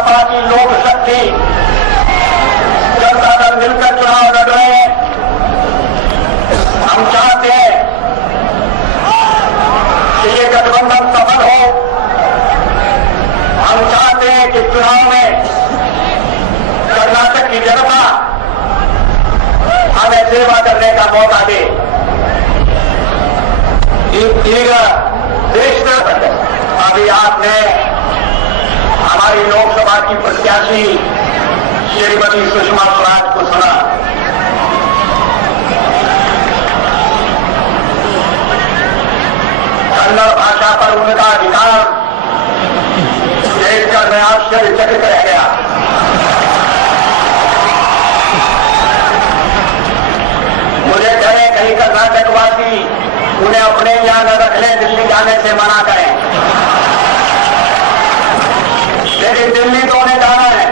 जनता party लोक शक्ति जनता दल मिलकर चुनाव लड़ रहे हैं। हम चाहते हैं कि ये गठबंधन सफल हो। हम चाहते हैं कि चुनाव में कर्नाटक की जनता हमें सेवा करने का मौका दे। ಈಗ देश अभी आपने हमारी लोकसभा की प्रत्याशी श्रीमती सुषमा स्वराज को सुना। कन्नड़ भाषा पर उनका अधिकार देखकर मैं आश्चर्यचकित रह गया। मुझे कहें कहीं कर्नाटकवासी उन्हें अपने यहां न रख लें, दिल्ली जाने से मना करें, लेकिन दिल्ली तो उन्हें जाना है।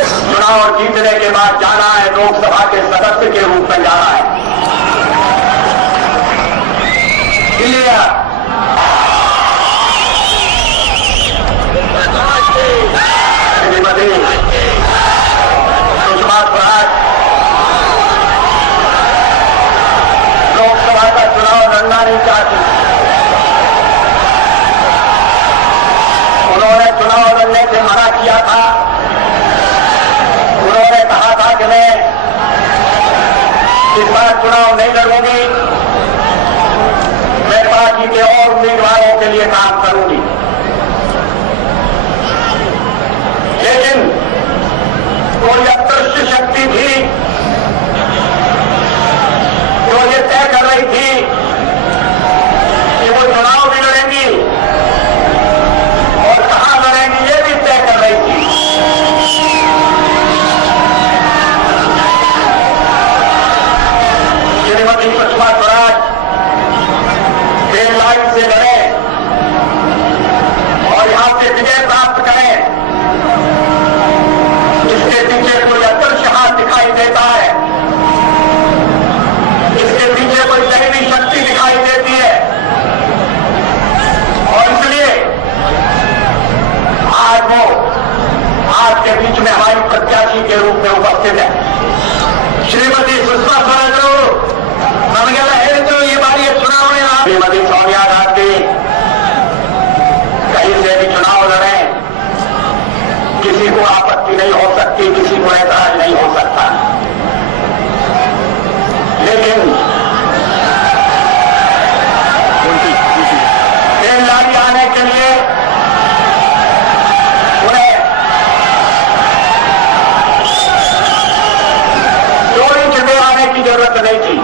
चुनाव जीतने के बाद जाना है, लोकसभा के सदस्य के रूप में जाना है। इसलिए श्रीमती सुषमा स्वराज लोकसभा का चुनाव लड़ना नहीं चाहती। उन्होंने चुनाव लड़ने से मना किया था। उन्होंने कहा था कि मैं इस बार चुनाव नहीं लड़ूंगी, मैं पार्टी के और उम्मीदवारों के लिए काम करूंगी। लेकिन कोई अदृश्य शक्ति थी जो ये तय कर रही थी कि वो चुनाव भी लड़ेंगी और कहां लड़ेंगी ये भी तय कर रही थी। श्रीमती सुषमा स्वराज रेल लाइन से लड़े और यहां से विजय प्राप्त करें, इसके पीछे कोई अदृश्य हाथ दिखाई देता है, इसके पीछे कोई दैवी शक्ति दिखाई देती है। और इसलिए आज वो आपके बीच में हमारी प्रत्याशी के रूप में उपस्थित है। श्रीमती सुषमा स्वराज नमಗೆಲ್ಲ ಹೇಳಿದ್ರು ಈ ಬಾರಿಯ ಚುನಾವಣೆ श्रीमती सोनिया गांधी कहीं से भी चुनाव लड़े, किसी को आपत्ति नहीं हो सकती, किसी को ऐतराज नहीं हो सकता। लेकिन रेल लाइन आने के लिए उन्हें 2 इंच में आने की जरूरत नहीं थी।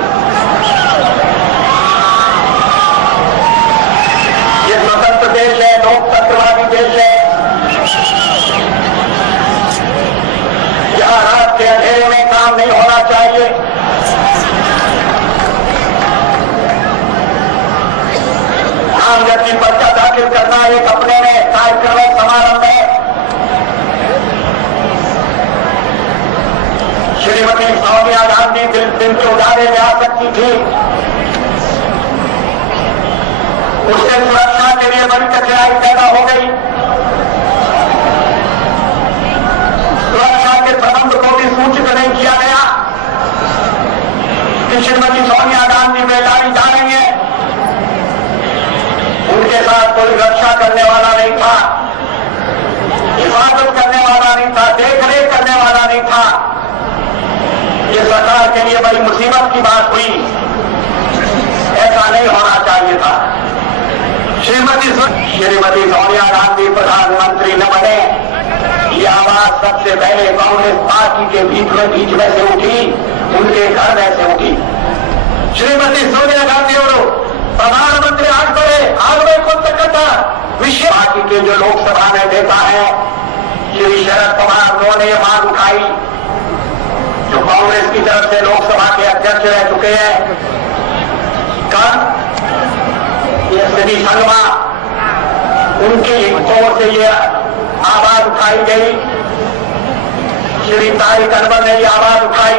ये स्वतंत्र देश है, लोकतंत्रवादी देश है, यहां रात के अंधेरे में काम नहीं होना चाहिए। नामजद की पर्चा दाखिल करना एक अपने में कार्यक्रम समारंभ है। श्रीमती सोनिया गांधी दिन के उजाले में आ सकती थी, उससे सुरक्षा के लिए बड़ी कठिनाई पैदा हो गई। सुरक्षा के प्रबंध को भी सूचित नहीं किया गया कि श्रीमती सोनिया गांधी बेलारी जा रही है। उनके साथ कोई रक्षा करने वाला नहीं था, हिफाजत करने वाला नहीं था, देखरेख करने वाला नहीं था। ये सरकार के लिए बड़ी मुसीबत की बात हुई, ऐसा नहीं होना चाहिए था। श्रीमती सोनिया गांधी प्रधानमंत्री न बने, ये आवाज सबसे पहले कांग्रेस पार्टी के बीच में से उठी, उनके घर में से उठी। श्रीमती सोनिया गांधी और प्रधानमंत्री ಆಗಬೇಕು ಅಂತಕ್ಕಂಥ विषय पार्टी के जो लोकसभा में नेता है श्री शरद पवार, उन्होंने ये मांग उठाई, जो कांग्रेस की तरफ से लोकसभा के अध्यक्ष रह चुके हैं। कल ये श्री संगमा, उनकी ओर से ये आवाज उठाई गई। श्री तारिक अनवर ने ये आवाज उठाई।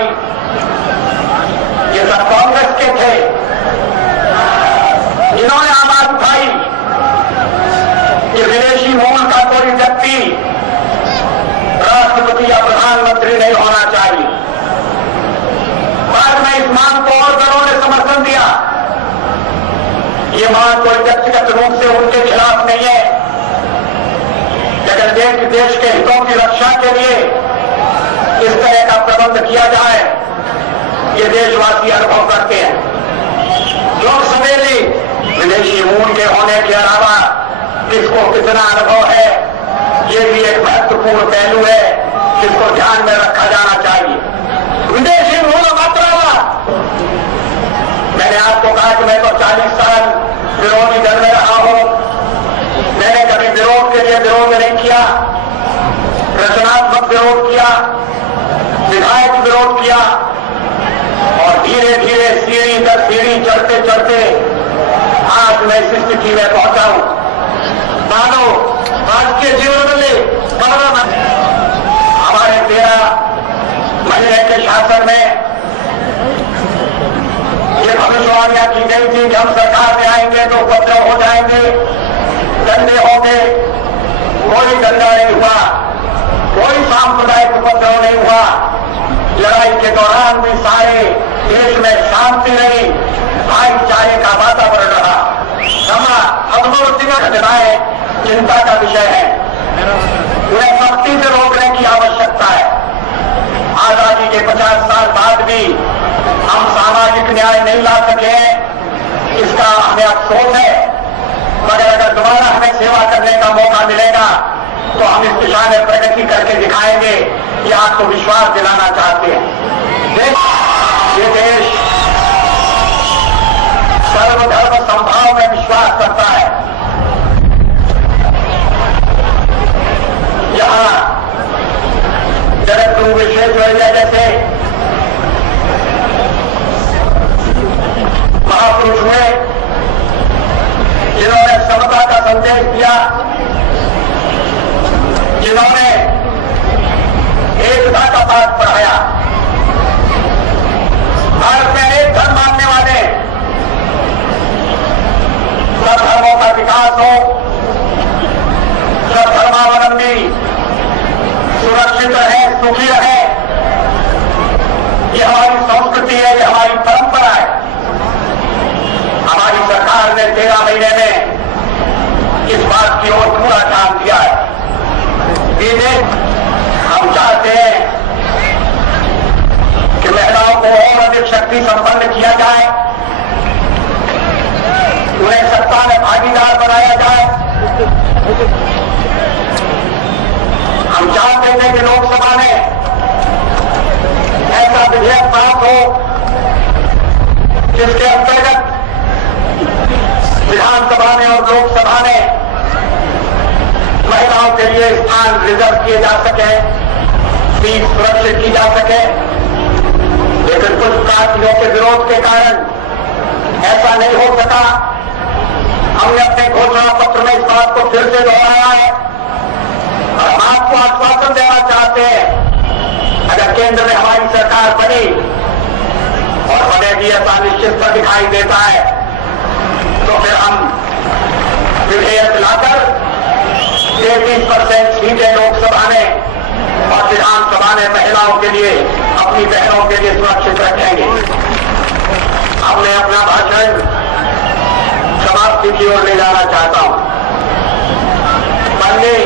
ये सब कांग्रेस के थे, इन्होंने आवाज उठाई कि विदेशी मूल का कोई व्यक्ति सुरक्षा के लिए इस तरह का प्रबंध किया जाए, ये देशवासी अनुभव करते हैं। लोग सवेली विदेशी मूल के होने के अलावा किसको कितना अनुभव है, ये भी एक महत्वपूर्ण पहलू है जिसको ध्यान में रखा जाना चाहिए। विदेशी मूल मात्रा, मैंने आपको कहा कि मैं तो 40 साल विरोधी दल में रहा हूं, मैंने कभी विरोध के लिए विरोध नहीं किया, रचनात्मक विरोध किया, विधायक विरोध किया, और धीरे धीरे सीढ़ी दर सीढ़ी चढ़ते चढ़ते आज मैं इस स्थिति में पहुंचा हूं। मानो आज के जीवन में हमारे 13 महीने के शासन में ये भविष्यवाणियां की गई थी कि हम सरकार में आएंगे तो उपद्रव हो जाएंगे, दंगे होंगे। कोई दंगा नहीं हुआ, कोई सांप्रदायिक उपद्रव नहीं हुआ। लड़ाई के दौरान भी सारे देश में शांति रही, भाईचारे का वातावरण रहा। अनुभव घटनाएं चिंता का विषय है, उन्हें सख्ती से रोकने की आवश्यकता है। आजादी के 50 साल बाद भी हम सामाजिक न्याय नहीं ला सके, इसका हमें अफसोस है। मगर अगर दोबारा हमें सेवा करने का मौका मिलेगा तो हम इस दिशा में प्रगति करके दिखाएंगे, ये आपको विश्वास दिलाना चाहते हैं। ये देश सर्वधर्म संभाव में विश्वास करता है। यहां जगत गुरु विश्वेश्वरैया जैसे महापुरुष हुए जिन्होंने समता का संदेश दिया, जिन्होंने एकता का पाठ पढ़ाया। भारत में एक धर्म मानने वाले, सब धर्मों का विकास हो, सब धर्मावलंबी सुरक्षित रहे, सुखी रहे, ये हमारी संस्कृति है, ये हमारी परंपरा है। हमारी सरकार ने 13 महीने में इस बात की ओर पूरा ध्यान दिया है। हम चाहते हैं कि महिलाओं को और अधिक शक्ति संपन्न किया जाए, उन्हें सत्ता में भागीदार बनाया जाए। हम चाहते थे कि लोकसभा में ऐसा विधेयक पास हो जिसके अंतर्गत विधानसभा में और लोकसभा में महिलाओं के लिए स्थान रिजर्व किए जा सके, सीट सुरक्षित की जा सके। लेकिन कुछ पार्टियों के विरोध के कारण ऐसा नहीं हो सका। हमने अपने घोषणा पत्र में इस बात को फिर से दोहराया है और हम आपको आश्वासन देना चाहते हैं, अगर केंद्र में हमारी सरकार बनी और बनेगी ऐसा निश्चित पर दिखाई देता है, तो फिर हम विधेयक लाकर 33% सीटें लोकसभा में और विधानसभा में महिलाओं के लिए, अपनी बहनों के लिए सुरक्षित रखेंगे। अब मैं अपना भाषण समाप्ति की ओर ले जाना चाहता हूं। माननीय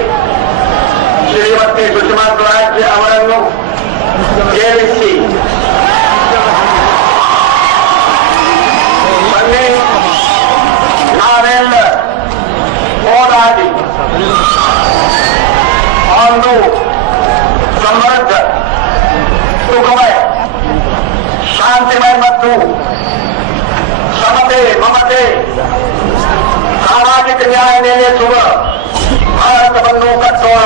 श्रीमती सुषमा स्वराज जी ಅವರನ್ನು ಸೇರಿಸಿ ಬನ್ನಿ ನಾವೆಲ್ಲ ಹೋರಾಡಿ ಒಂದು ಸಮೃದ್ಧ ಸುಖಮಯ ಶಾಂತಿಮಯ ಮತ್ತು ಸಮತೆ ಮಮತೆ ಸಾಮಾಜಿಕ ನ್ಯಾಯ ನೆಲೆಸುವ ಭಾರತವನ್ನು ಕಟ್ಟೋಣ.